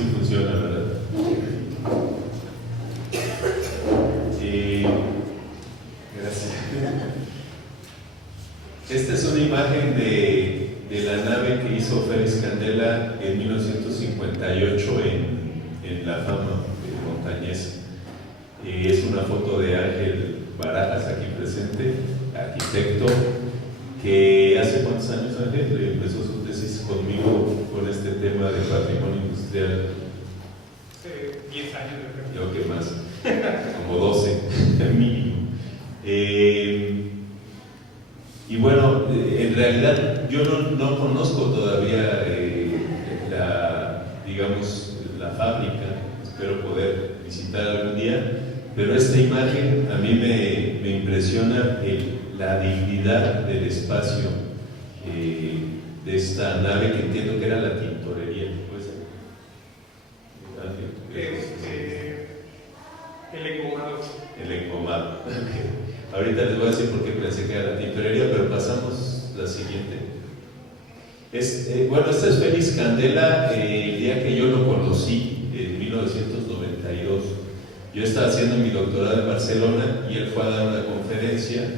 Sí funciona, ¿verdad? Gracias. Esta es una imagen de la nave que hizo Félix Candela en 1958 en La Fama montañesa. Es una foto de Ángel Barajas, aquí presente, arquitecto, que hace ¿cuántos años, Ángel? Empezó su tesis conmigo con este tema de patrimonio industrial. 10 años, Creo que más, como 12 mínimo. Y bueno, en realidad yo no conozco todavía digamos, la fábrica, espero poder visitar algún día, pero esta imagen a mí me impresiona la dignidad del espacio de esta nave, que entiendo que era la tintorería. El engomado. El engomado. Ahorita les voy a decir por qué pensé que era la tintorería, pero pasamos la siguiente. Bueno, este es Félix Candela, el día que yo lo conocí, en 1992. Yo estaba haciendo mi doctorado en Barcelona y él fue a dar una conferencia.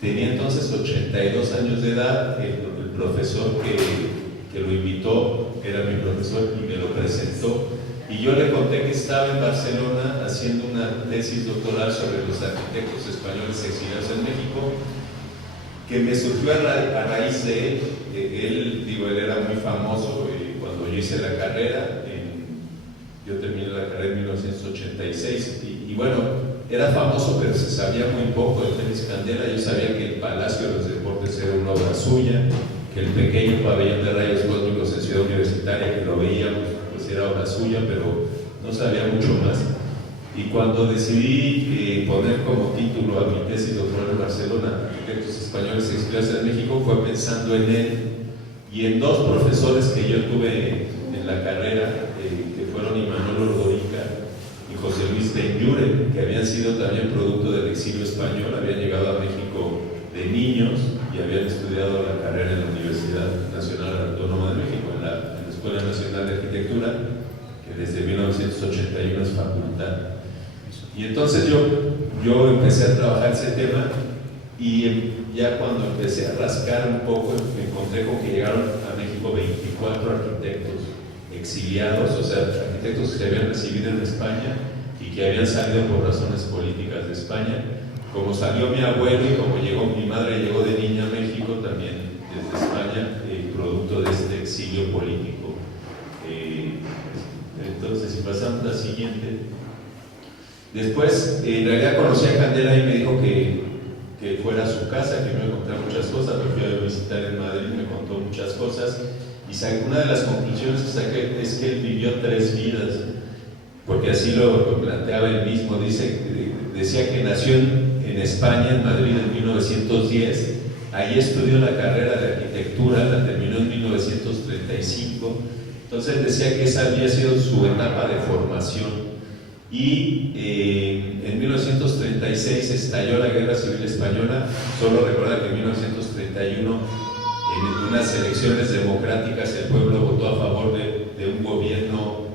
Tenía entonces 82 años de edad. El profesor que lo invitó era mi profesor y me lo presentó. Y yo le conté que estaba en Barcelona haciendo una tesis doctoral sobre los arquitectos españoles exiliados en México, que me surgió a raíz de él. Él era muy famoso cuando yo hice la carrera. Yo terminé la carrera en 1986 y bueno, era famoso, pero se sabía muy poco de Félix Candela. Yo sabía que el Palacio de los Deportes era una obra suya, que el pequeño pabellón de rayos cósmicos en Ciudad Universitaria, que lo veíamos, pues era obra suya, pero no sabía mucho más. Y cuando decidí poner como título a mi tesis doctoral en Barcelona, Arquitectos Españoles Exiliados en México, fue pensando en él y en dos profesores que yo tuve en la carrera, que fueron Imanol Ordorica y José Luis Benlluren, que habían sido también producto del exilio español, habían llegado a México de niños y habían estudiado la carrera en la Universidad Nacional Autónoma de México, en la Escuela Nacional de Arquitectura, que desde 1981 es facultad. Y entonces yo empecé a trabajar ese tema y ya cuando empecé a rascar un poco me encontré con que llegaron a México 24 arquitectos exiliados, o sea, arquitectos que se habían recibido en España y que habían salido por razones políticas de España. Como salió mi abuelo y como mi madre llegó de niña a México también desde España, producto de este exilio político. Entonces, si pasamos a la siguiente. Después, en realidad conocí a Candela y me dijo que fuera a su casa, que me iba a contar muchas cosas. Me fui a visitar en Madrid, me contó muchas cosas. Y una de las conclusiones que saqué es que él vivió 3 vidas, porque así lo planteaba él mismo. Decía que nació en España, en Madrid, en 1910. Ahí estudió la carrera de arquitectura, la terminó en 1935. Entonces decía que esa había sido su etapa de formación. Y en 1936 estalló la Guerra Civil Española. Solo recordar que en 1931, en unas elecciones democráticas, el pueblo votó a favor de un gobierno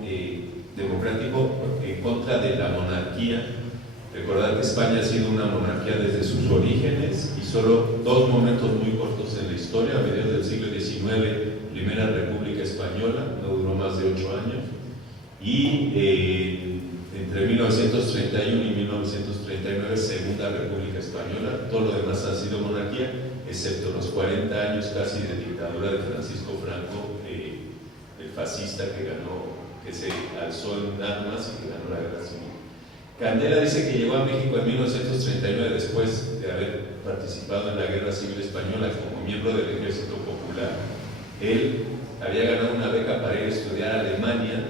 democrático en contra de la monarquía. Recordar que España ha sido una monarquía desde sus orígenes y solo 2 momentos muy cortos en la historia. A mediados del siglo XIX, Primera República Española, no duró más de 8 años, y entre 1931 y 1939, Segunda República Española. Todo lo demás ha sido monarquía, excepto los 40 años casi de dictadura de Francisco Franco, el fascista que se alzó en armas y que ganó la guerra civil. Candela dice que llegó a México en 1939 después de haber participado en la Guerra Civil Española como miembro del Ejército Popular. Él había ganado una beca para ir a estudiar a Alemania,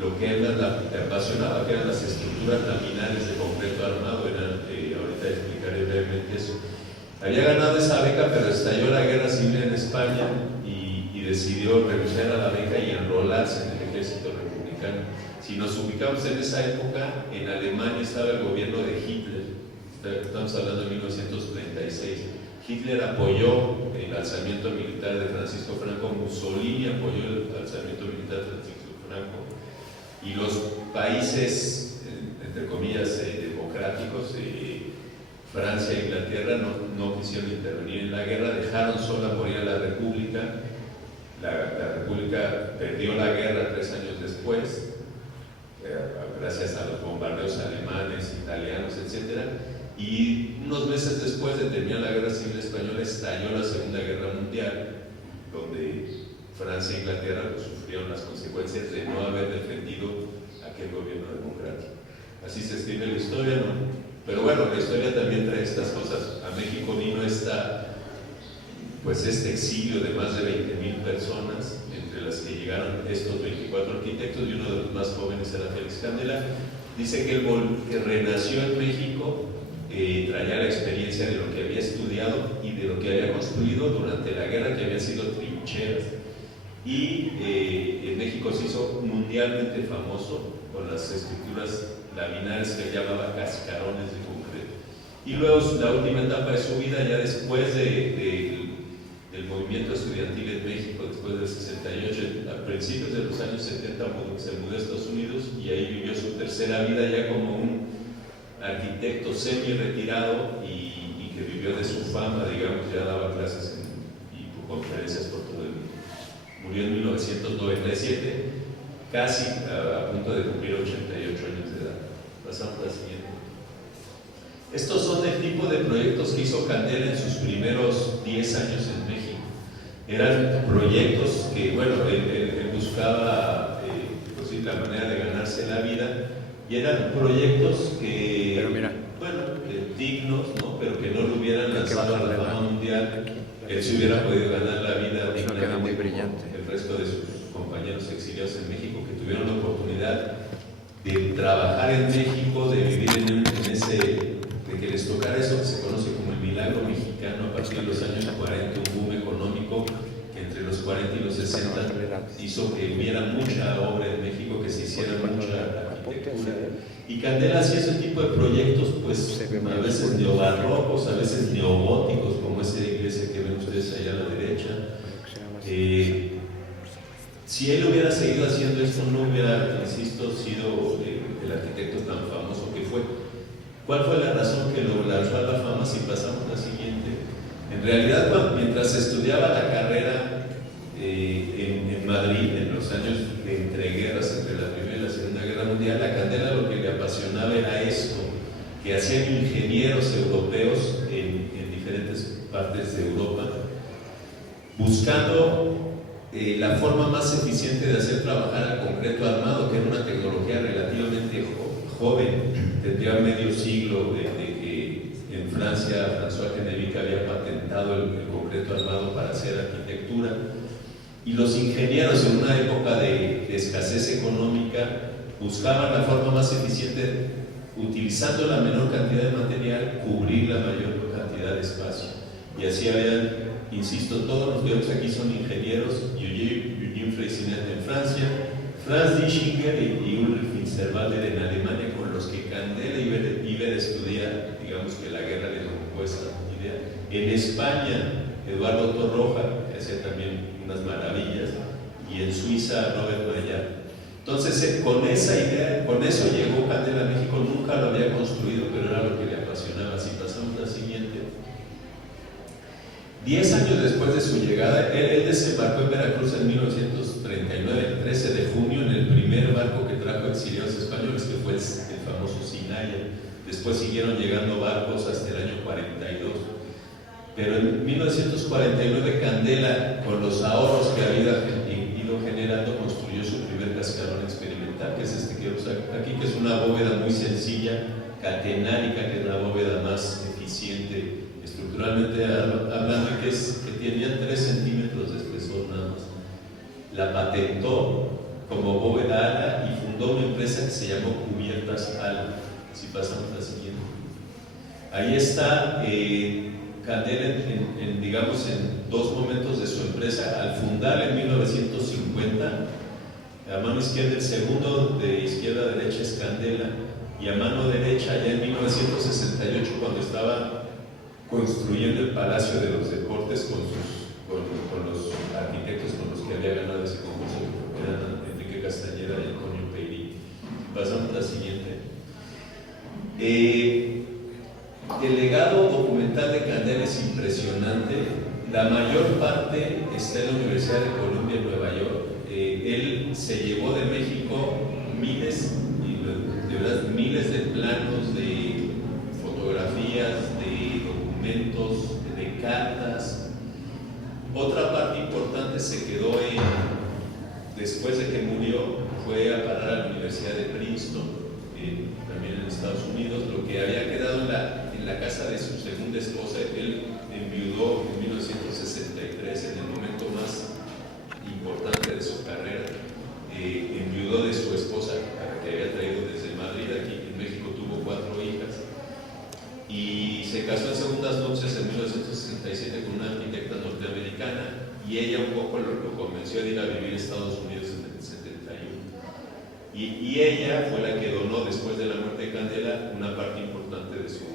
lo que él le apasionaba, que eran las estructuras laminares de concreto armado. Ahorita explicaré brevemente eso. Había ganado esa beca, pero estalló la Guerra Civil en España y decidió renunciar a la beca y enrolarse en el Ejército Republicano. Si nos ubicamos en esa época, en Alemania estaba el gobierno de Hitler. Estamos hablando de 1936. Hitler apoyó el alzamiento militar de Francisco Franco, Mussolini apoyó el alzamiento militar de Francisco Franco, y los países, entre comillas, democráticos, Francia e Inglaterra, no quisieron intervenir en la guerra, dejaron sola morir a la República. La República perdió la guerra 3 años después, gracias a los bombardeos alemanes, italianos, etc. Y unos meses después de terminar la Guerra Civil Española estalló la Segunda Guerra Mundial, donde Francia e Inglaterra pues, sufrieron las consecuencias de no haber defendido aquel gobierno democrático. Así se escribe la historia, ¿no? Pero bueno, la historia también trae estas cosas. A México vino este exilio de más de 20,000 personas, entre las que llegaron estos 24 arquitectos, y uno de los más jóvenes era Félix Candela. Dice que él renació en México, traía la experiencia de lo que había estudiado y de lo que había construido durante la guerra, que había sido trincheras. Y en México se hizo mundialmente famoso con las estructuras laminares que él llamaba cascarones de concreto. Y luego la última etapa de su vida, ya después del movimiento estudiantil en México, después del 68, a principios de los años 70 se mudó a Estados Unidos y ahí vivió su tercera vida ya como un arquitecto semi-retirado y que vivió de su fama, digamos, ya daba clases y conferencias por todo el mundo. Murió en 1997, casi a punto de cumplir 88 años de edad. Pasamos a la siguiente. Estos son el tipo de proyectos que hizo Candela en sus primeros 10 años en México. Eran proyectos que, bueno, él buscaba pues sí, la manera de ganarse la vida, y eran proyectos que, bueno, dignos, ¿no? Pero que no lo hubieran lanzado a la fama mundial. Él se hubiera podido ganar la vida dignamente como el resto de sus compañeros exiliados en México, que tuvieron la oportunidad de trabajar en México, de vivir de que les tocara eso que se conoce como el milagro mexicano a partir de los años 40, un boom económico que entre los 40 y los 60 hizo que hubiera mucha obra en México, que se hiciera mucha arquitectura. Y Candela hacía ese tipo de proyectos, pues a veces neobarrocos, a veces neogóticos, como esa iglesia que ven ustedes allá a la derecha. Si él hubiera seguido haciendo esto, no hubiera, insisto, sido el arquitecto tan famoso que fue. ¿Cuál fue la razón que lo lanzó a la fama? Si pasamos a la siguiente. En realidad, mientras estudiaba la carrera en Madrid, en los años de entreguerras entre la Primera y la Segunda Guerra Mundial, a Candela lo que le apasionaba era esto, que hacían ingenieros europeos en diferentes partes de Europa, buscando la forma más eficiente de hacer trabajar al concreto armado, que era una tecnología relativamente joven, tendría medio siglo de que en Francia François Genevieve había patentado el concreto armado para hacer arquitectura, y los ingenieros en una época de escasez económica buscaban la forma más eficiente, utilizando la menor cantidad de material, cubrir la mayor cantidad de espacio. Y así habían, insisto, todos los que vemos aquí son ingenieros: Eugene Freycinet en Francia, Franz Dischinger y Ulrich Finsterwalder en Alemania, con los que Candela iba a estudiar, digamos que la guerra le robó esta idea. En España, Eduardo Torroja, que hacía también unas maravillas, y en Suiza, Robert Maillard. Entonces, con esa idea, con eso llegó Candela a México. Nunca lo había construido, pero era lo que le apasionaba. Si pasamos a la siguiente. 10 años después de su llegada, él desembarcó en Veracruz en 1939, el 13 de junio, en el primer barco que trajo exiliados españoles, que fue el famoso Sinaya. Después siguieron llegando barcos hasta el año 42. Pero en 1949, Candela, con los ahorros que había ido generando, construyó su primer cascarón experimental, que es este que vemos aquí, que es una bóveda muy sencilla, catenárica, que es la bóveda más eficiente estructuralmente hablando, que tenía 3 centímetros de espesor nada más. La patentó como bóveda ala y fundó una empresa que se llamó Cubiertas Ala. Si pasamos a la siguiente. Ahí está Candela digamos, en 2 momentos de su empresa. Al fundar en 1950, a mano izquierda, el segundo de izquierda a derecha es Candela, y a mano derecha, ya en 1968, cuando estaba construyendo el Palacio de los Deportes con los arquitectos con los que había ganado ese concurso, que eran Enrique Castañeda La mayor parte está en la Universidad de Columbia en Nueva York. Él se llevó de México miles de planos, de fotografías, de documentos, de cartas. Otra parte importante se quedó después de que murió, fue a parar a la Universidad de Princeton, también en Estados Unidos. Lo que había quedado en la casa de su segunda esposa, él enviudó en 1963, en el momento más importante de su carrera. Enviudó de su esposa, que había traído desde Madrid. Aquí en México tuvo 4 hijas y se casó en segundas nupcias en 1967 con una arquitecta norteamericana, y ella un poco lo convenció de ir a vivir a Estados Unidos en el 71. Y ella fue la que donó, después de la muerte de Candela, una parte importante de su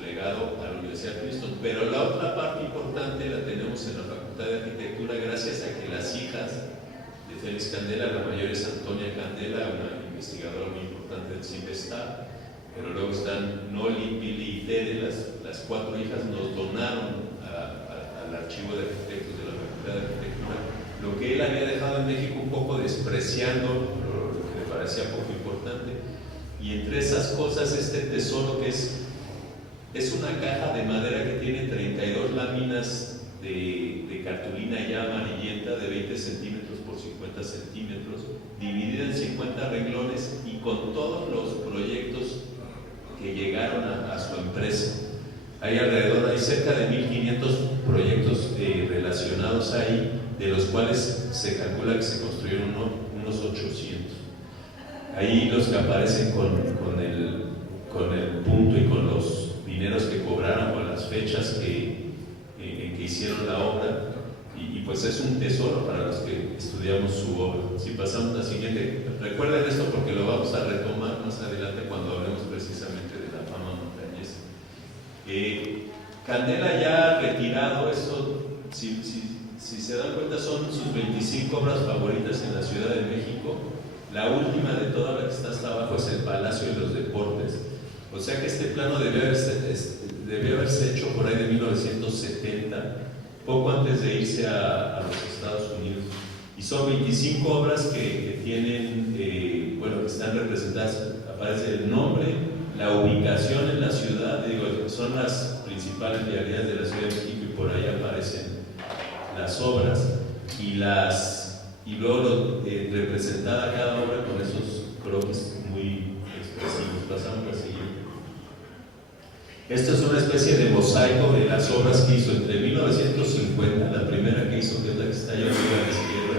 legado a la Universidad de Princeton. Pero la otra parte importante la tenemos en la Facultad de Arquitectura, gracias a que las hijas de Félix Candela, la mayor es Antonia Candela, una investigadora muy importante del CIMESTAB, pero luego están Noli, Pili y Tere, las 4 hijas nos donaron al archivo de arquitectos de la Facultad de Arquitectura lo que él había dejado en México, un poco despreciando lo que le parecía poco importante. Y entre esas cosas, este tesoro, que es una caja de madera que tiene 32 láminas de cartulina ya amarillenta de 20 centímetros por 50 centímetros, dividida en 50 renglones y con todos los proyectos que llegaron a su empresa. Hay cerca de 1500 proyectos relacionados ahí, de los cuales se calcula que se construyeron unos 800. Ahí los que aparecen con el punto y con los dineros que cobraron, con las fechas en que hicieron la obra, y pues es un tesoro para los que estudiamos su obra. Si pasamos a la siguiente, recuerden esto porque lo vamos a retomar más adelante cuando hablemos precisamente de la fama montañesa. Candela, ya retirado, eso, si se dan cuenta, son sus 25 obras favoritas en la Ciudad de México. La última de todas, la que está hasta abajo, es el Palacio de los Deportes. O sea que este plano debió haberse hecho por ahí de 1970, poco antes de irse a los Estados Unidos. Y son 25 obras que tienen, que están representadas. Aparece el nombre, la ubicación en la ciudad, son las principales vialidades de la Ciudad de México, y por ahí aparecen las obras y luego representada cada obra con esos croquis muy expresivos. Pasamos a la siguiente. Esta es una especie de mosaico de las obras que hizo entre 1950, la primera que hizo, que es la que está allá arriba a la izquierda,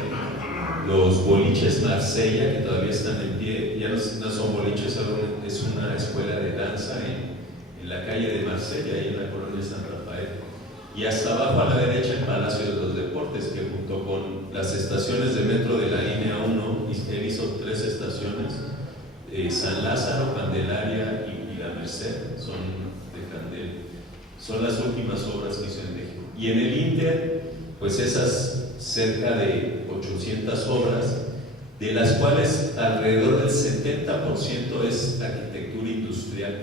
los boliches Marsella, que todavía están en pie. Ya no son boliches, es una escuela de danza en la calle de Marsella, ahí en la colonia San Rafael. Y hasta abajo a la derecha el Palacio de los Deportes, que junto con las estaciones de metro de la línea 1, él hizo 3 estaciones, San Lázaro, Candelaria y La Merced, son de Candel. Son las últimas obras que hizo en México. Y en el Inter, pues esas cerca de 800 obras, de las cuales alrededor del 70% es arquitectura industrial.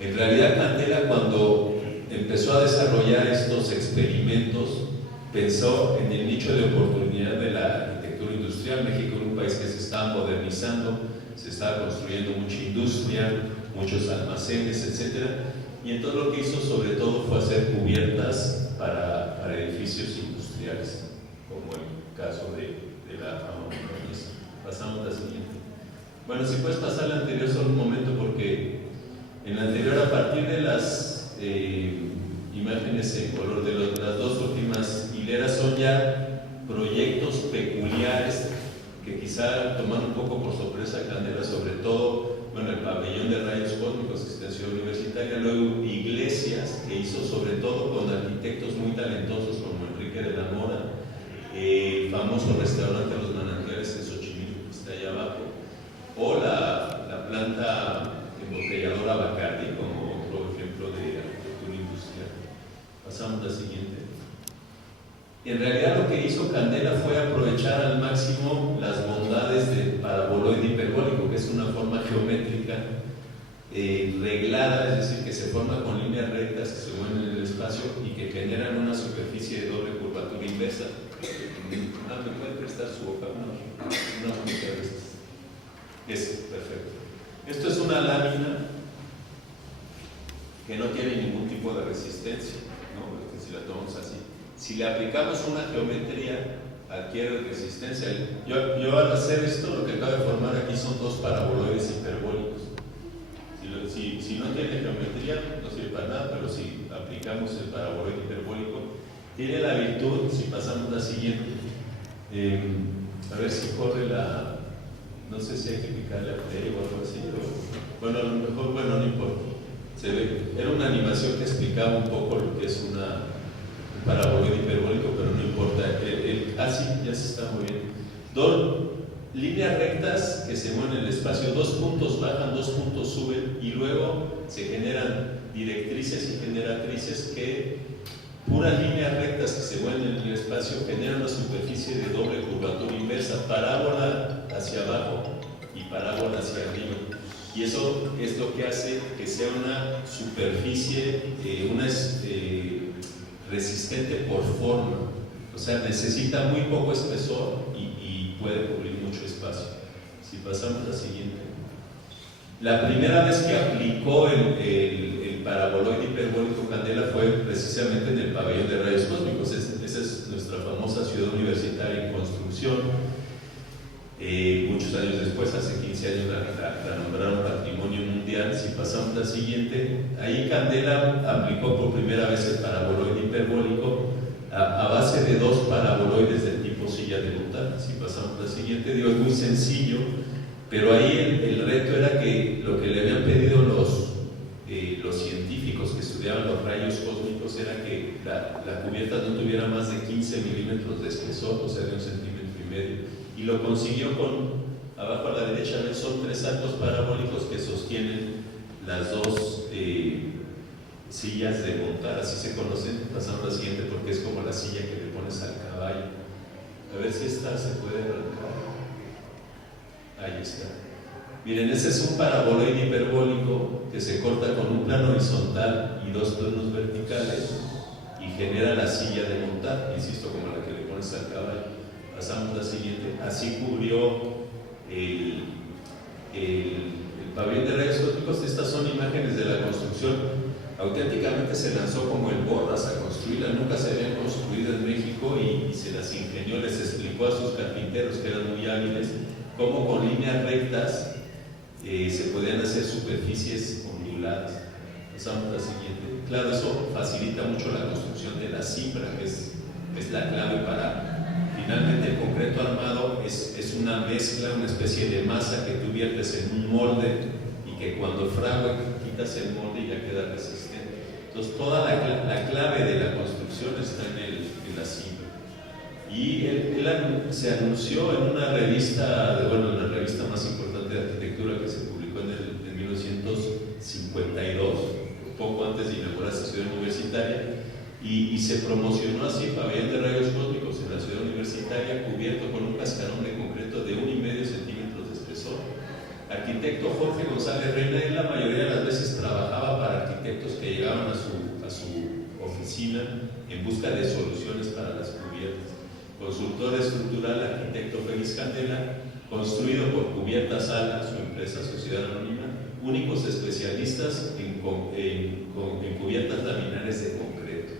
En realidad, Candela, cuando empezó a desarrollar estos experimentos, pensó en el nicho de oportunidad de la arquitectura industrial. México era un país que se estaba modernizando, se estaba construyendo mucha industria, muchos almacenes, etc. Y entonces lo que hizo sobre todo fue hacer cubiertas para edificios industriales, como el caso de la fama montañesa. Pasamos a la siguiente. Bueno, si puedes pasar la anterior solo un momento, porque en la anterior, a partir de las imágenes en color de las 2 últimas hileras, son ya proyectos peculiares que quizá tomaron un poco por sorpresa a Candela, sobre todo el pabellón de rayos cósmicos, que está en Ciudad Universitaria, luego iglesias que hizo sobre todo con arquitectos muy talentosos como Enrique de la Mora, el famoso restaurante Los Manantiales en Xochimilco, que está allá abajo, o la planta embotelladora Bacardi, como otro ejemplo de arquitectura industrial. Pasamos a la siguiente. En realidad lo que hizo Candela fue aprovechar al máximo las bondades del paraboloide hiperbólico, que es una forma geométrica reglada, es decir, que se forma con líneas rectas que se mueven en el espacio y que generan una superficie de doble curvatura inversa. ¿Me puede prestar su boca? Una bonita de estas. Eso, perfecto. Esto es una lámina que no tiene ningún tipo de resistencia, ¿no? Porque si la tomamos así, si le aplicamos una geometría, adquiere resistencia. Yo al hacer esto, lo que acabo de formar aquí son dos paraboloides hiperbólicos. Si no tiene geometría, no sirve para nada, pero si aplicamos el paraboloide hiperbólico, tiene la virtud, si pasamos la siguiente, a ver si corre la, no sé si hay que picarle a play o algo así, pero bueno, a lo mejor, bueno, no importa. Se ve, era una animación que explicaba un poco lo que es un paraboloide hiperbólico, pero no importa. Sí, ya se está moviendo. Dos líneas rectas que se mueven en el espacio, 2 puntos bajan, 2 puntos suben, y luego se generan directrices y generatrices que, puras líneas rectas que se mueven en el espacio, generan una superficie de doble curvatura inversa, parábola hacia abajo y parábola hacia arriba. Y eso es lo que hace que sea una superficie resistente por forma. O sea, necesita muy poco espesor y puede cubrir mucho espacio. Si pasamos a la siguiente. La primera vez que aplicó el paraboloide hiperbólico Candela fue precisamente en el pabellón de rayos cósmicos. Esa es nuestra famosa ciudad universitaria en construcción. Muchos años después, hace 15 años, la nombraron Patrimonio Mundial. Si pasamos a la siguiente, ahí Candela aplicó por primera vez el paraboloide hiperbólico a base de 2 paraboloides del tipo silla de montar. Si pasamos a la siguiente, digo, es muy sencillo, pero ahí el reto era que lo que le habían pedido los científicos que estudiaban los rayos cósmicos era que la cubierta no tuviera más de 15 milímetros de espesor, o sea, de 1,5 centímetros. Y lo consiguió con, abajo a la derecha, son 3 arcos parabólicos que sostienen las 2 sillas de montar, así se conocen. Pasamos a la siguiente porque es como la silla que le pones al caballo. A ver si esta se puede arrancar. Ahí está. Miren, ese es un paraboloide hiperbólico que se corta con un plano horizontal y 2 planos verticales y genera la silla de montar, insisto, como la que le pones al caballo. Pasamos a la siguiente. Así cubrió el pabellón de rayos cósmicos. Estas son imágenes de la construcción. Auténticamente se lanzó como el Borras a construirla. Nunca se habían construido en México y se las ingenió. Les explicó a sus carpinteros, que eran muy hábiles, cómo con líneas rectas se podían hacer superficies onduladas. Pasamos a la siguiente. Claro, eso facilita mucho la construcción de la cimbra, que es la clave para... Finalmente, el concreto armado es una mezcla, una especie de masa que tú viertes en un molde y que cuando fragua quitas el molde y ya queda resistente. Entonces, toda la clave de la construcción está en la cimbra. Y él se anunció en una revista, la revista más importante de arquitectura, que se publicó en 1952, poco antes de inaugurarse la ciudad universitaria. Y se promocionó así: pabellón de rayos cósmicos en la ciudad universitaria, cubierto con un cascarón de concreto de 1,5 centímetros de espesor. Arquitecto Jorge González Reina. Él la mayoría de las veces trabajaba para arquitectos que llegaban a su oficina en busca de soluciones para las cubiertas. Consultor estructural, arquitecto Félix Candela. Construido por Cubiertas Ala, su empresa, sociedad anónima, únicos especialistas en cubiertas laminares de concreto.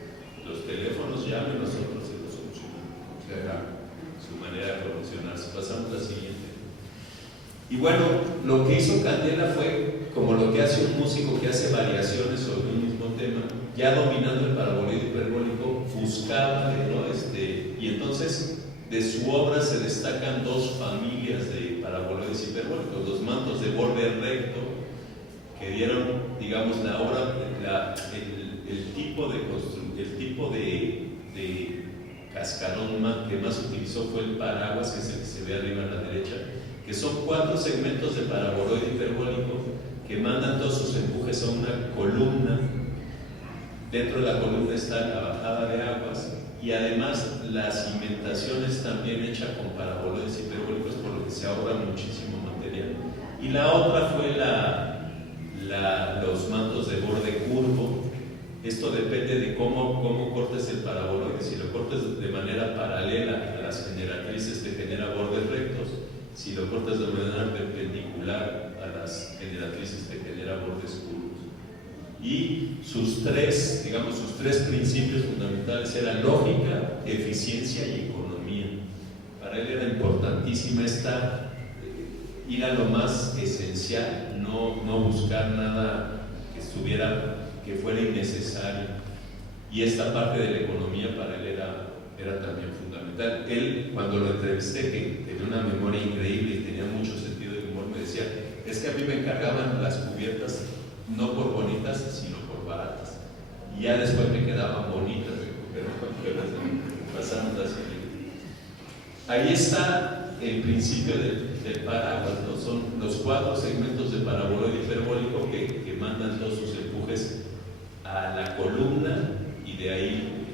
Los teléfonos llamen, nosotros se los solucionamos. O sea, su manera de promocionarse. Pasamos a la siguiente. Y bueno, lo que hizo Candela fue como lo que hace un músico que hace variaciones sobre un mismo tema, ya dominando el paraboloide hiperbólico, buscaba, ¿no? Y entonces de su obra se destacan 2 familias de paraboloides hiperbólicos: los mantos de borde recto, que dieron, digamos, la obra, el tipo de cascarón que más utilizó fue el paraguas, que es el que se ve arriba a la derecha, que son 4 segmentos de paraboloide hiperbólico que mandan todos sus empujes a una columna. Dentro de la columna está la bajada de aguas y además la cimentación es también hecha con paraboloides hiperbólicos, por lo que se ahorra muchísimo material. Y la otra fue la los mantos de borde curvo. Esto depende de cómo cortes el paraboloide. Si lo cortes de manera paralela a las generatrices te genera bordes rectos, si lo cortas de manera perpendicular a las generatrices te genera bordes curvos. Y sus tres principios fundamentales eran lógica, eficiencia y economía. Para él era importantísima ir a lo más esencial, no buscar nada que fuera innecesario. Y esta parte de la economía para él era también fundamental. Él, cuando lo entrevisté, que tenía una memoria increíble y tenía mucho sentido del humor, me decía, es que a mí me encargaban las cubiertas no por bonitas, sino por baratas. Y ya después me quedaban bonitas, pero pasamos así. Ahí está el principio del paraguas, ¿no? Son los 4 segmentos de paraboloide hiperbólico que mandan todos sus empujes a la columna y de ahí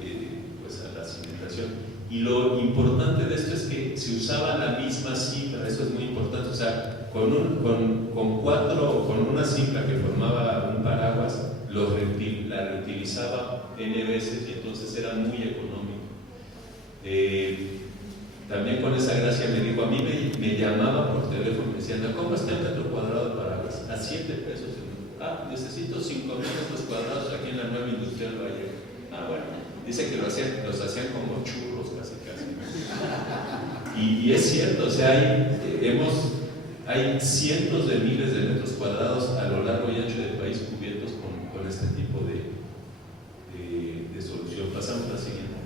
pues a la cimentación. Y lo importante de esto es que se usaba la misma cimbra, eso es muy importante. O sea, con una cimbra que formaba un paraguas, la reutilizaba N veces y entonces era muy económico. También con esa gracia me dijo, a mí me llamaba por teléfono, me decían, ¿cómo está el metro cuadrado de paraguas? A 7 pesos. Necesito 5,000 metros cuadrados aquí en la nueva industrial Valle. Bueno, dice que los hacían como churros casi. Y es cierto, o sea, hay cientos de miles de metros cuadrados a lo largo y ancho del país cubiertos con este tipo de solución. Pasamos a la siguiente.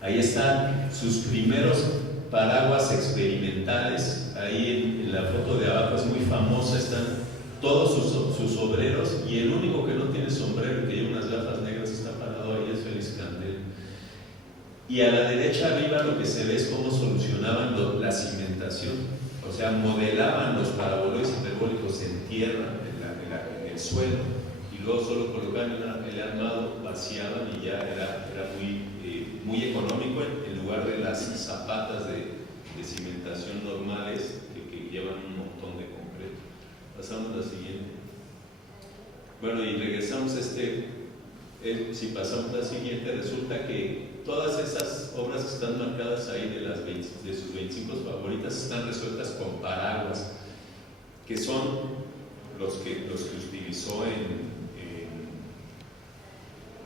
Ahí están sus primeros paraguas experimentales. Ahí en la foto de abajo es muy famosa, están todos sus obreros y el único que no tiene sombrero y que lleva unas gafas negras está parado ahí, es Félix Candel. Y a la derecha arriba lo que se ve es cómo solucionaban la cimentación, o sea, modelaban los paraboloides hiperbólicos en tierra, en el suelo, y luego solo colocaban el armado, vaciaban y ya era muy económico en lugar de las zapatas de cimentación normales que llevan un montón de concreto. Pasamos a la siguiente. Bueno, y regresamos si pasamos a la siguiente, resulta que todas esas obras que están marcadas ahí de sus 25 favoritas están resueltas con paraguas, que son los que utilizó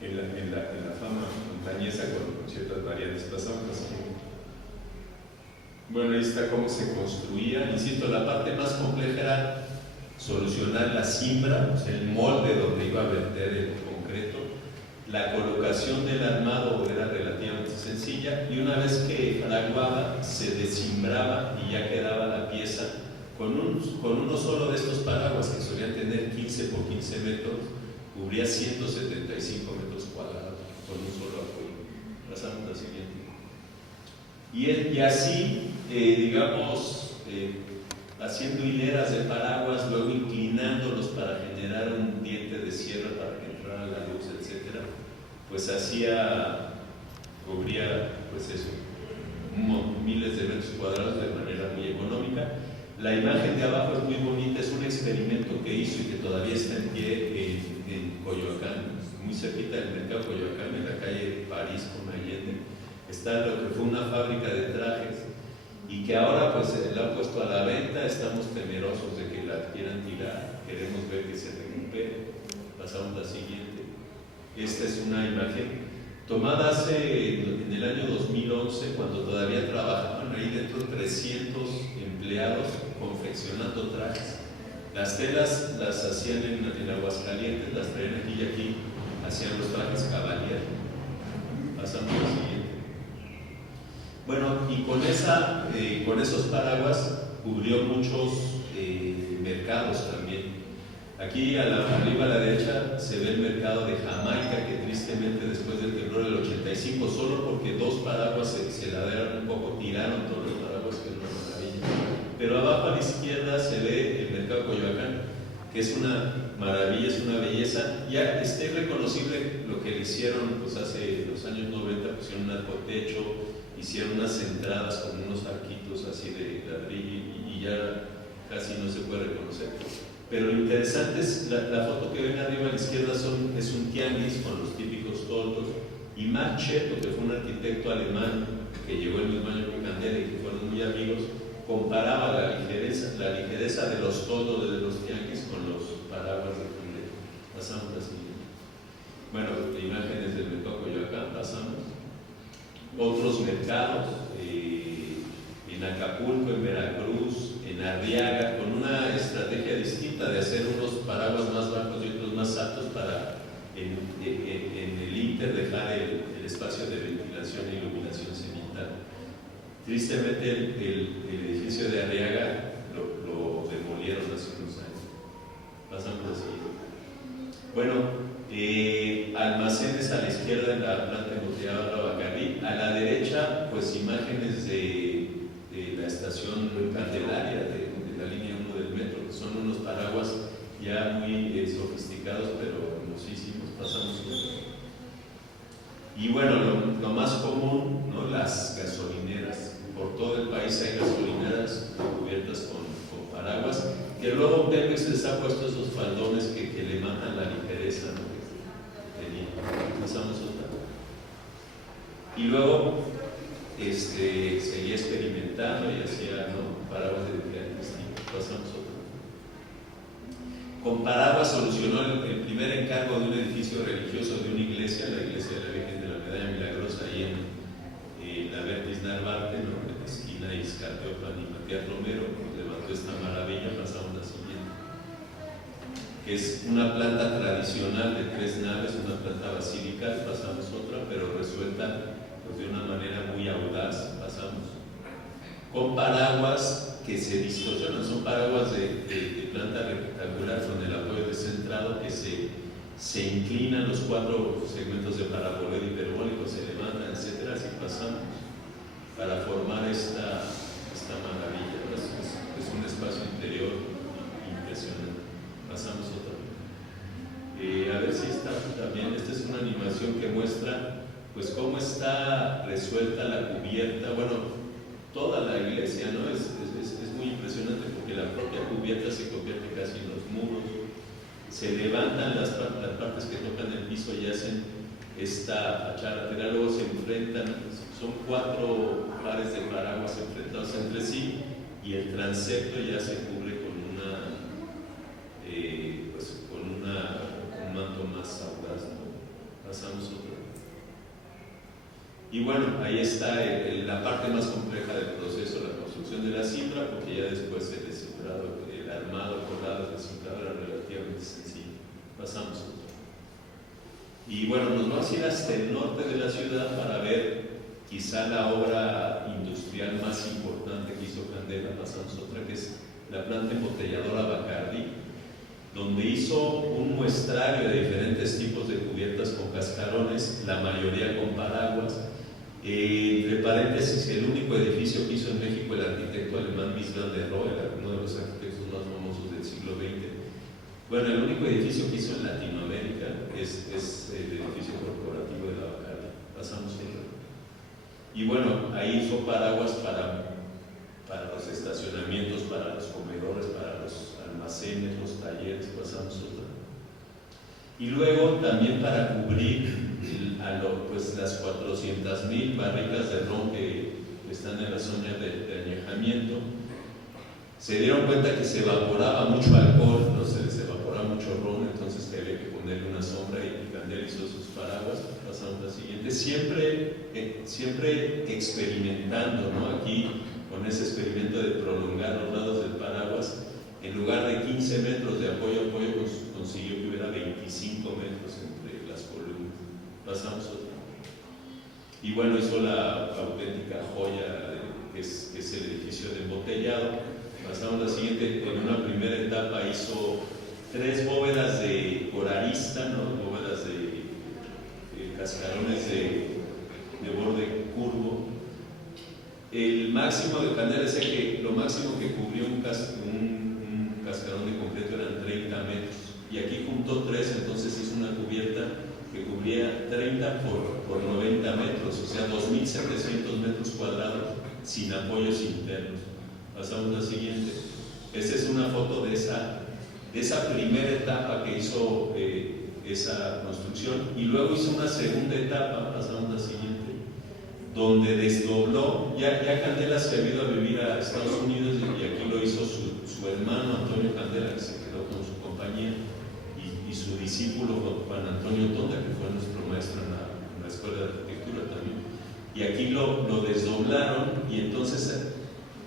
en la fama montañesa con ciertas variantes. Pasamos a la siguiente. Bueno, ahí está cómo se construía. Insisto, la parte más compleja era solucionar la cimbra, o sea, el molde donde iba a verter el concreto. La colocación del armado era relativamente sencilla y una vez que fraguaba se desimbraba y ya quedaba la pieza con uno solo de estos paraguas que solían tener 15 por 15 metros, cubría 175 metros cuadrados con un solo apoyo. Pasamos a la siguiente. Y así, haciendo hileras de paraguas, luego inclinándolos para generar un diente de sierra para que entrara la luz, etc. Pues cubría pues eso, miles de metros cuadrados de manera muy económica. La imagen de abajo es muy bonita, es un experimento que hizo y que todavía está en pie en Coyoacán, muy cerquita del mercado de Coyoacán, en la calle París con Allende. Está lo que fue una fábrica de trajes y que ahora pues la han puesto a la venta. Estamos temerosos de que la quieran tirar, queremos ver que se recupere. Pasamos a la siguiente. Esta es una imagen tomada en el año 2011, cuando todavía trabajaban ahí dentro 300 empleados confeccionando trajes. Las telas las hacían en Aguascalientes, las traían aquí y aquí hacían los trajes Cavalier. Pasamos a la siguiente. Bueno, y con esos paraguas cubrió muchos mercados también. Aquí arriba a la derecha se ve el mercado de Jamaica, que tristemente después del temblor del 85, solo porque 2 paraguas se ladearon un poco, tiraron todos los paraguas, que es una maravilla. Pero abajo a la izquierda se ve el mercado de Coyoacán, que es una maravilla, es una belleza. Ya es reconocible lo que le hicieron pues hace los años 90, pusieron un arcotecho, hicieron unas entradas con unos arquitos así de ladrillo y ya casi no se puede reconocer. Pero lo interesante es la foto que ven arriba a la izquierda es un tianguis con los típicos toldos, y Max Cheto, que fue un arquitecto alemán que llegó el mismo año que Candela y que fueron muy amigos, comparaba la ligereza de los toldos de los tianguis con los paraguas de Candela. Pasamos así. Bueno, imágenes del mercado Coyoacán, pasamos. Otros mercados, en Acapulco, en Veracruz, en Arriaga, con una estrategia distinta de hacer unos paraguas más bajos y otros más altos para en el inter dejar el espacio de ventilación e iluminación cenital. Tristemente el edificio de Arriaga lo demolieron hace unos años. Pasamos así. Bueno, almacenes a la izquierda de la planta embotellada Bacardí, a la derecha pues imágenes de la estación Candelaria de la línea 1 del metro, que son unos paraguas ya muy sofisticados pero hermosísimos. Pasamos. Y bueno, lo más común, ¿no? Las gasolineras. Por todo el país hay gasolineras cubiertas con paraguas, que luego Pemex les ha puesto esos faldones que le matan la ligereza, ¿no? Pasamos otra. Y luego seguía experimentando y hacía, ¿no? Paraguas de diferentes tipos. Pasamos otra. Con paraguas solucionó el primer encargo de un edificio religioso de una iglesia, la iglesia de la Virgen de la Medalla Milagrosa, ahí en la Vertis Narvarte, ¿no? En la esquina de Iscarteopan y Matías Romero, levantó esta maravilla. Pasamos la siguiente, que es una planta tradicional de 3 naves, una planta basilical. Pasamos otra, pero resuelta pues, de una manera muy audaz. Pasamos. Con paraguas que se distorsionan, son paraguas de planta rectangular con el apoyo descentrado que se inclinan los 4 segmentos de paraboloide hiperbólico, se levantan, etcétera. Así pasamos para formar esta maravilla. Es un espacio interior impresionante. Pasamos otra. A ver si está también. Esta es una animación que muestra pues cómo está resuelta la cubierta. Bueno, toda la iglesia, ¿no? Es muy impresionante porque la propia cubierta se convierte casi en los muros. Se levantan las partes que tocan el piso y hacen esta fachada lateral, luego se enfrentan. Son 4 pares de paraguas enfrentados entre sí y el transepto ya se cubre con un manto más audaz, ¿no? Pasamos otro. Y bueno, ahí está la parte más compleja del proceso, la construcción de la cifra, porque ya después el descifrado, el armado, colado, el descifrado era relativamente sencillo. Pasamos otro. Y bueno, nos vamos a ir hasta el norte de la ciudad para ver quizá la obra industrial más importante que hizo Candela. Pasamos otra, que es la planta embotelladora Bacardí, donde hizo un muestrario de diferentes tipos de cubiertas con cascarones, la mayoría con paraguas. Entre paréntesis, el único edificio que hizo en México el arquitecto alemán Mies van der Rohe, uno de los arquitectos más famosos del siglo XX. Bueno, el único edificio que hizo en Latinoamérica es el edificio corporativo de la Bacardi. Pasamos otro. Y bueno, ahí hizo paraguas para los estacionamientos, para los comedores, para los almacenes, los talleres. Pasamos otro. Y luego también para cubrir pues las 400,000 barricas de ron que están en la zona de añejamiento. Se dieron cuenta que se evaporaba mucho alcohol, no se les evaporaba mucho ron, entonces había que ponerle una sombra y Candela hizo sus paraguas. Pasamos a la siguiente, siempre experimentando, ¿no? Aquí con ese experimento de prolongar los lados del paraguas, en lugar de 15 metros de apoyo a apoyo, consiguió que hubiera 25 metros entre las columnas. Pasamos otra. Y bueno, hizo la auténtica joya que es el edificio de embotellado. Pasamos a la siguiente. En una primera etapa hizo 3 bóvedas de corarista, ¿no? Bóvedas de cascarones de borde curvo. El máximo de Candela decía que lo máximo que cubrió un cascarón de concreto eran 30 metros. Y aquí juntó 3, entonces hizo una cubierta que cubría 30 por 90 metros, o sea, 2.700 metros cuadrados sin apoyos internos. Pasamos a la siguiente. Esta es una foto de esa de esa primera etapa que hizo esa construcción, y luego hizo una segunda etapa, pasamos a la siguiente, donde desdobló, ya Candela se había ido a vivir a Estados Unidos y aquí lo hizo su hermano Antonio Candela, que se quedó con su compañía, y su discípulo Juan Antonio Tonda, que fue nuestro maestro en la Escuela de Arquitectura también. Y aquí lo desdoblaron, y entonces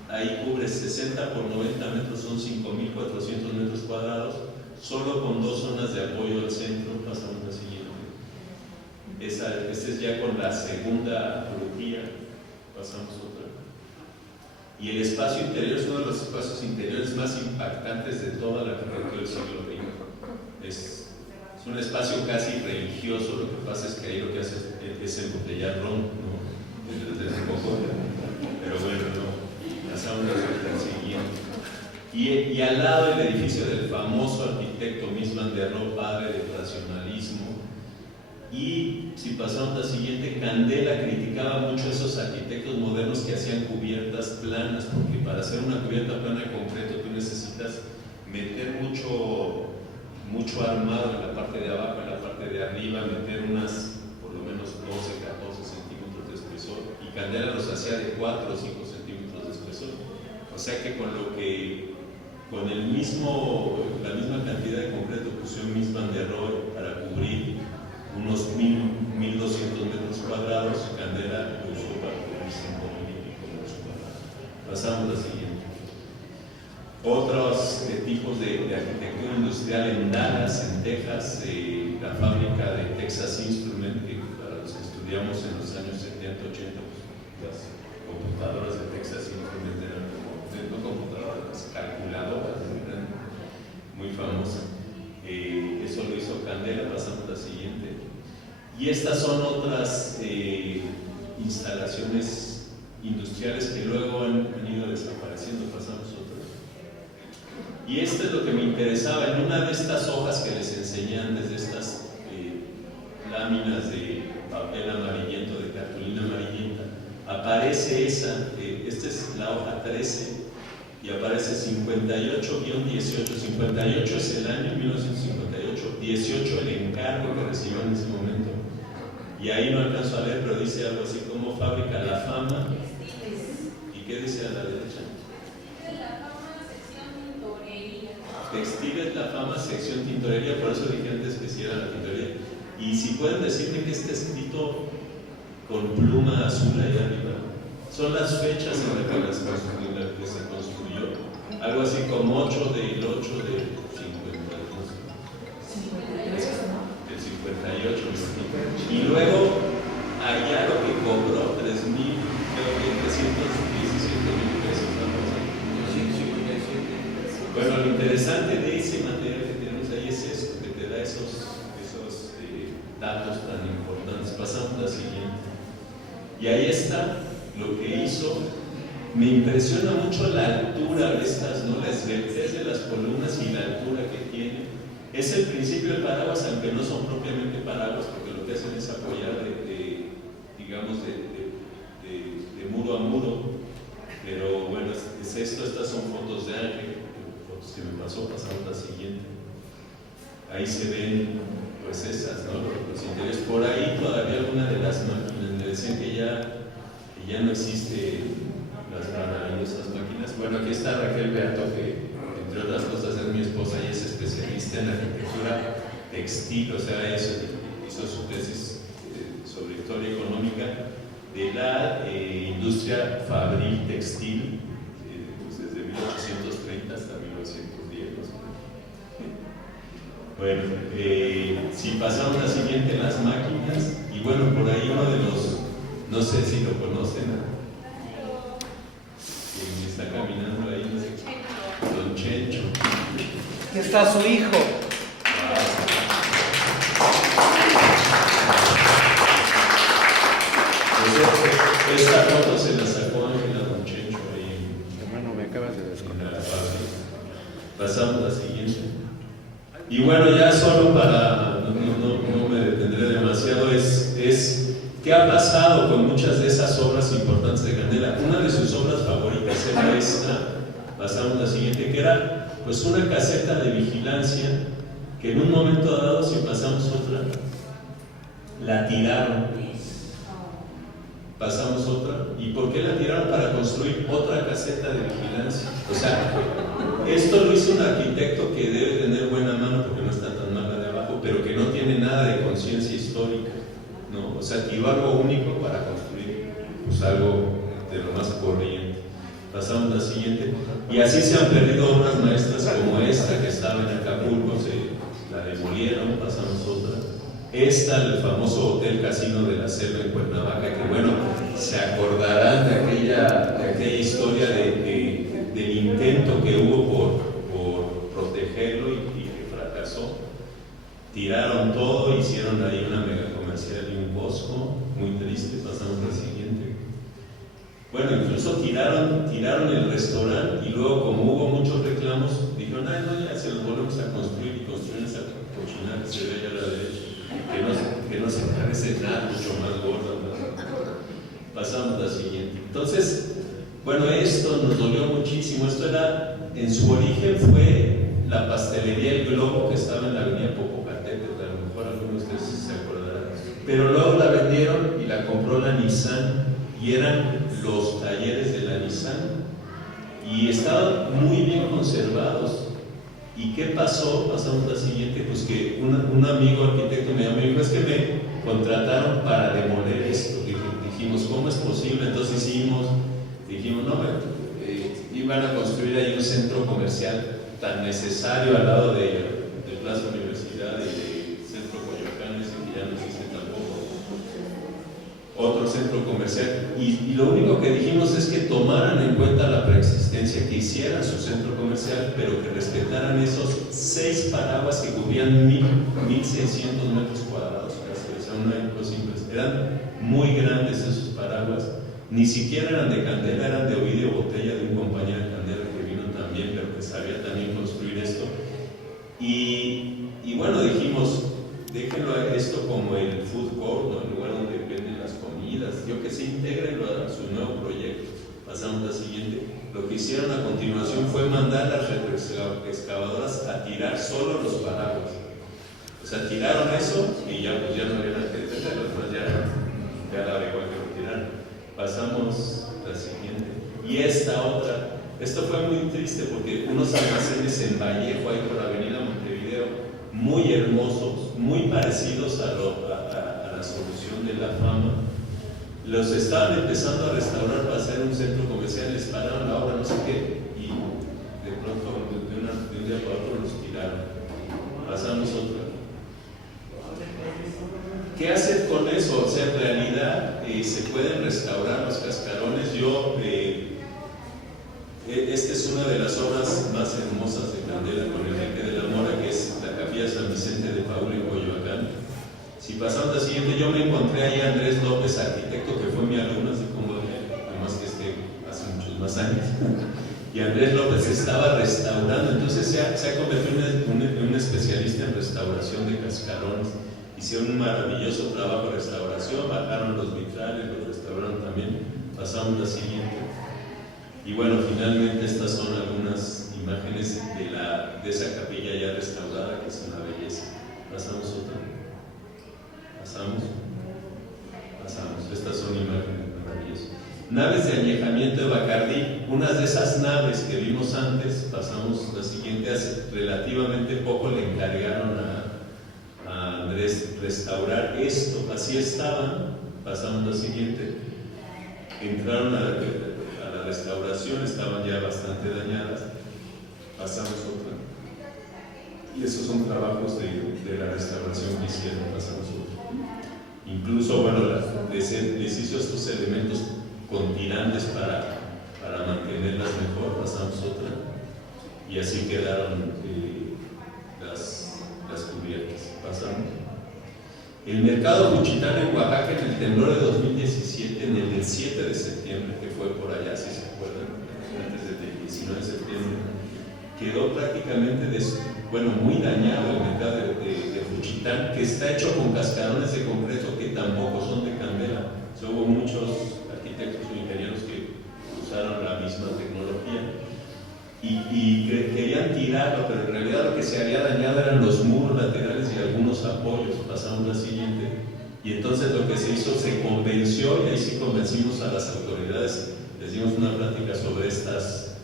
ahí cubre 60 por 90 metros, son 5.400 metros cuadrados, solo con 2 zonas de apoyo al centro. Pasamos a la siguiente. Esta es ya con la segunda crujía. Pasamos otra. Y el espacio interior es uno de los espacios interiores más impactantes de toda la arquitectura del siglo XX. Es un espacio casi religioso. Lo que pasa es que ahí lo que hace es embotellar ron, ¿no? Desde un poco, pero bueno, no. Pasamos al siguiente. Y al lado del edificio del famoso arquitecto Mies van der Rohe, padre del racionalismo. Y si pasamos a la siguiente, Candela criticaba mucho a esos arquitectos modernos que hacían cubiertas planas, porque para hacer una cubierta plana de concreto tú necesitas meter mucho armado en la parte de abajo, en la parte de arriba, meter unas por lo menos 12, 14 centímetros de espesor, y Candela los hacía de 4 o 5 centímetros de espesor. O sea que con la misma cantidad de concreto que usó Mies van der Rohe para cubrir unos 1.200 metros cuadrados, Candela lo usó para cubrir 5.000 y pico metros cuadrados. Pasamos a la siguiente. Otros tipos de arquitectura industrial en Dallas, en Texas, la fábrica de Texas Instruments, que para los que estudiamos en los años 70, 80, pues, las computadoras de Texas Instruments eran no computadoras, calculadoras, eran muy famosas. Eso lo hizo Candela. Pasamos a la siguiente. Y estas son otras instalaciones industriales que luego han ido desapareciendo. Pasamos otra. Y esto es lo que me interesaba. En una de estas hojas que les enseñan, desde estas láminas de papel amarillento, de cartulina amarillenta, aparece esta es la hoja 13, y aparece 58-18. 58 es el año 1958, 18 el encargo que recibió en ese momento. Y ahí no alcanzo a leer, pero dice algo así como Fábrica La Fama. ¿Y qué dice a la derecha? Textiles La Fama, sección tintorería. Por eso dije antes que sí era la tintorería. Y si pueden decirme que está escrito con pluma azul allá arriba, son las fechas en las que se construyó. Algo así como 8 del 8 de 58. Y luego, allá lo que cobró, 3.317 pesos. Bueno, lo interesante de ese material que tenemos ahí es esto, que te da esos datos tan importantes. Pasamos a la siguiente. Y ahí está lo que hizo. Me impresiona mucho la altura de estas, ¿no? La esbeltez de las columnas y la altura que tiene. Es el principio del paraguas, aunque no son propiamente paraguas, porque lo que hacen es apoyar digamos, de muro a muro. Pero bueno, es esto. Estas son fotos de Ángel, fotos que me pasó. Pasamos a la siguiente. Ahí se ven, pues esas, ¿no? Los interiores. Por ahí todavía alguna de las máquinas. Me decían que ya no existe las maravillosas máquinas. Bueno, aquí está Raquel Beato, que entre otras cosas es mi esposa y es especialista en arquitectura textil. O sea, hizo su tesis sobre historia económica de la industria fabril textil, pues desde 1830 hasta 1910. Bueno, si pasamos a la siguiente, las máquinas. Y bueno, por ahí uno de los, no sé si lo conocen, quien está caminando ahí, Don Chencho. Aquí está su hijo. Esta foto se la sacó Ángela Don Chencho ahí. Hermano, me acabas de desconectar. Pasamos a la siguiente. Y bueno, ya solo para, no me detendré demasiado, es qué ha pasado con muchas de esas obras importantes de Candela. Una de sus obras favoritas era esta. Pasamos a la siguiente, que era Pues una caseta de vigilancia que en un momento dado, si pasamos otra, la tiraron. Pasamos otra. ¿Y por qué la tiraron? Para construir otra caseta de vigilancia. O sea, esto lo hizo un arquitecto que debe tener buena mano porque no está tan mala de abajo, pero que no tiene nada de conciencia histórica, ¿no? O sea, tiró algo único para construir pues algo de lo más corriente. Pasamos la siguiente. Y así se han perdido obras maestras como esta que estaba en Acapulco, la demolieron. Pasamos otra. Esta, el famoso Hotel Casino de la Selva en Cuernavaca, que bueno, se acordarán de aquella historia del intento que hubo por protegerlo y que fracasó. Tiraron todo, hicieron ahí una mega comercial y un Bosco, muy triste. Pasamos al siguiente. Bueno, incluso tiraron el restaurante y luego, como hubo muchos reclamos, dijeron, ay no, ya se los volvemos a construir, y construyeron esa cochinada que se ve allá a la derecha, que no se parece nada, mucho más gorda, ¿no? Pasamos la siguiente. Entonces, bueno, esto nos dolió muchísimo. Esto era, en su origen fue la pastelería El Globo, que estaba en la avenida Popocatépetl, a lo mejor algunos de ustedes se acordarán, pero luego la vendieron y la compró la Nissan, y eran los talleres de la Nissan, y estaban muy bien conservados. ¿Y qué pasó? Pasamos a la siguiente. Pues que un amigo arquitecto me llamó y dijo, es que me contrataron para demoler esto. Dijimos, ¿cómo es posible? Entonces dijimos, no, iban a construir ahí un centro comercial tan necesario al lado de Plaza Universidad y de Centro Coyoacán, ese que ya no existe tampoco, otro centro comercial, y lo único que dijimos es que tomaran en cuenta la preexistencia, que hicieran su centro comercial, pero que respetaran esos 6 paraguas que cubrían 1.600 metros cuadrados casi. O sea, una cosa impresionante. Eran muy grandes esos paraguas, ni siquiera eran de Candela, eran de Ovidio Botella, de un compañero de Candela que vino también, pero que sabía también construir esto. Y bueno, dijimos, déjenlo a esto como el food court, ¿no? El lugar donde venden las comidas, yo que sé, intégrenlo a su nuevo proyecto. Pasamos a la siguiente. Lo que hicieron a continuación fue mandar las retroexcavadoras a tirar solo los paraguas. O sea, tiraron eso y ya pues ya no había nada que defender, los demás ya daba igual que lo tiraron. Pasamos a la siguiente. Y esta otra, esto fue muy triste porque unos almacenes en Vallejo, ahí por la avenida Montevideo, muy hermosos, muy parecidos a la solución de la Fama, los estaban empezando a restaurar para hacer un centro comercial, les pararon la obra, no sé qué, y de pronto de un día para otro los tiraron. Pasamos otra. ¿Qué hacer con eso? O sea, en realidad se pueden restaurar los cascarones. Esta es una de las obras más hermosas de Candela con Enrique de la Mora, que es la Capilla San Vicente de Paúl en Coyoacán. Si pasamos al siguiente, yo me encontré ahí a Andrés López, arquitecto que fue mi alumno, así como además que hace muchos más años. Y Andrés López estaba restaurando, entonces se ha convertido en un especialista en restauración de cascarones. Hicieron un maravilloso trabajo de restauración, bajaron los vitrales, los restauraron también. Pasamos a la siguiente. Y bueno, finalmente estas son algunas imágenes de esa capilla ya restaurada, que es una belleza. Pasamos otra. Pasamos. Estas son imágenes maravillosas. Naves de añejamiento de Bacardí. Unas de esas naves que vimos antes, pasamos la siguiente, hace relativamente poco le encargaron a Andrés restaurar esto. Así estaban. Pasamos la siguiente. Entraron a la restauración, estaban ya bastante dañadas. Pasamos otra. Y esos son trabajos de la restauración que hicieron. Pasamos otra. Incluso, bueno, les hizo estos elementos con tirantes para mantenerlas mejor. Pasamos otra. Y así quedaron las cubiertas. Pasamos. El mercado Juchitán en Oaxaca, en el temblor de 2017, en el 7 de septiembre, que fue por allá, si se acuerdan, antes del 19 de septiembre, quedó prácticamente muy dañado el mercado de Juchitán, que está hecho con cascarones de concreto que tampoco son de Candela. Hubo muchos arquitectos o ingenieros que usaron la misma tecnología y querían en tirarlo, pero en realidad lo que se había dañado eran los muros laterales y algunos apoyos. Pasamos la siguiente. Y entonces lo que se hizo, se convenció, y ahí sí convencimos a las autoridades, les dimos una plática sobre estas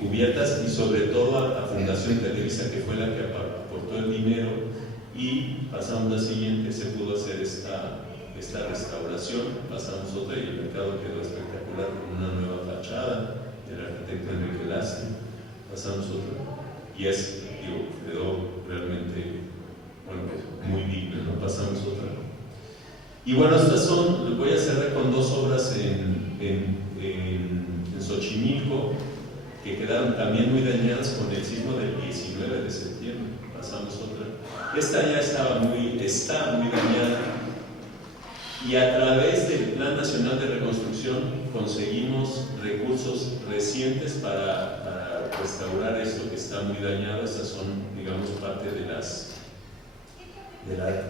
cubiertas y sobre todo a Fundación Televisa, que fue la que aportó el dinero, y pasamos la siguiente, se pudo hacer esta restauración. Pasamos otra y el mercado quedó espectacular con una nueva fachada del arquitecto Enrique Lasti. Pasamos otra y quedó realmente, bueno, muy digno, ¿no? Pasamos otra. Y bueno, estas son, voy a cerrar con dos obras en Xochimilco que quedaron también muy dañadas con el sismo del 19 de septiembre. Pasamos otra. Esta ya está muy dañada, y a través del Plan Nacional de Reconstrucción conseguimos recursos recientes para restaurar esto que está muy dañado. Estas son, digamos, parte de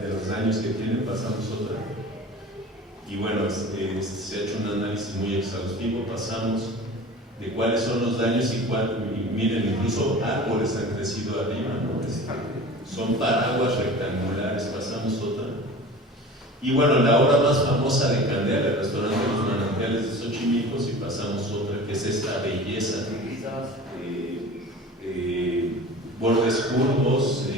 los daños que tiene. Pasamos otra. Y bueno, se ha hecho un análisis muy exhaustivo. Pasamos de cuáles son los daños y miren, incluso árboles han crecido arriba, ¿no? Son paraguas rectangulares. Pasamos otra. Y bueno, la obra más famosa de Candela, el restaurante de los Manantiales de Xochimilco, si pasamos otra, que es esta belleza, bordes curvos,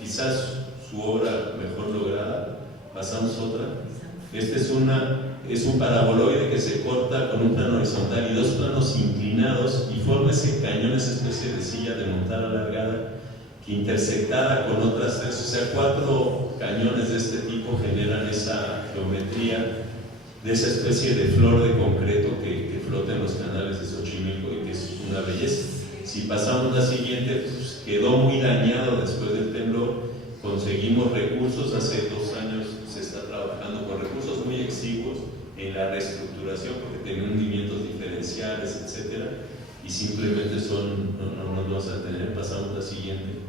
quizás su obra mejor lograda. Pasamos otra. Este es un paraboloide que se corta con un plano horizontal y dos planos inclinados y forma ese cañón, esa especie de silla de montar alargada que intersectada con otras tres, o sea, 4 cañones de este tipo generan esa geometría de esa especie de flor de concreto que flota en los canales de Xochimilco y que es una belleza. Si pasamos la siguiente, pues quedó muy dañado después del temblor. Conseguimos recursos, hace 2 años se está trabajando con recursos muy exiguos en la reestructuración porque tenía hundimientos diferenciales, etcétera, y simplemente no nos vamos a tener. Pasamos la siguiente,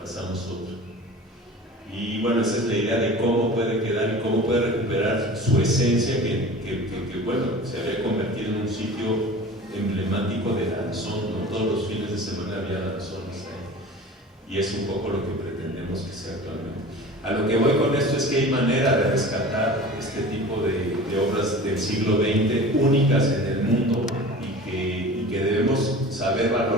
pasamos otra. Y bueno, esa es la idea de cómo puede quedar y cómo puede recuperar su esencia que bueno, se había convertido en un sitio emblemático de danzón, ¿no? Todos los fines de semana había danzones ahí, y es un poco lo que pretendemos que sea actualmente. A lo que voy con esto es que hay manera de rescatar este tipo de obras del siglo XX únicas en el mundo y que debemos saber valorar